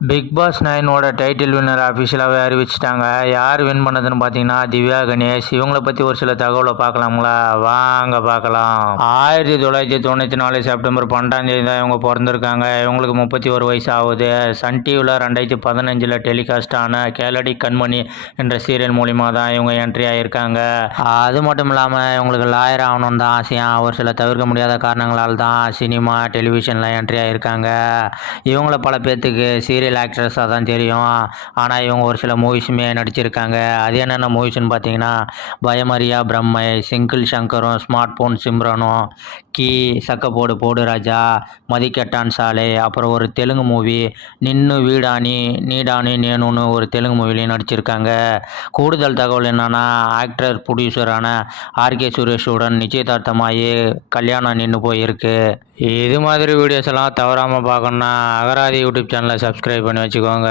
Big Boss 9ஓட title winner அஃபிஷியலாகவே அறிவிச்சிட்டாங்க. யார் வின் பண்ணதுன்னு பார்த்தீங்கன்னா திவ்யா கணேஷ். இவங்கள பற்றி ஒரு சில தகவலை பார்க்கலாங்களா? வாங்க பார்க்கலாம். 1994 செப்டம்பர் 12 தான் இவங்க பிறந்திருக்காங்க. இவங்களுக்கு 31 வயசு ஆகுது. சன் டிவியில் 2015 டெலிகாஸ்ட் ஆன கேளடி கண்மணி என்ற சீரியல் மூலிமா தான் இவங்க என்ட்ரி ஆகியிருக்காங்க. அது மட்டும் இல்லாமல் இவங்களுக்கு லாயர் ஆகணும்னு தான் ஆசையாக ஒரு சில தவிர்க்க முடியாத காரணங்களால் தான் சினிமா டெலிவிஷனில் என்ட்ரி ஆகியிருக்காங்க. இவங்கள பல பேர்த்துக்கு சீரியல் ஆக்ட்ரஸாக தான் தெரியும். ஆனால் இவங்க ஒரு சில மூவிஸுமே நடிச்சிருக்காங்க. அது என்னென்ன மூவிஸ்ன்னு பார்த்தீங்கன்னா பயமரியா பிரம்மை, சிங்கிள் சங்கரும், ஸ்மார்ட் போன் சிம்ரனும், கீ, சக்கப்போடு போடு ராஜா, மதிக்கட்டான் சாலை, அப்புறம் ஒரு தெலுங்கு மூவி நின்னு வீடானி நீடானி நேனுன்னு ஒரு தெலுங்கு மூவிலையும் நடிச்சிருக்காங்க. கூடுதல் தகவல் என்னன்னா ஆக்டர் ப்ரொடியூசரான ஆர்கே சுரேஷுடன் நிச்சயதார்த்தமாகி கல்யாணம் நின்று போயிருக்கு. இது மாதிரி வீடியோஸ் எல்லாம் தவறாமல் பார்க்கணுன்னா அகராதி யூடியூப் சேனலை சப்ஸ்கிரைப் பண்ணி வச்சுக்கோங்க.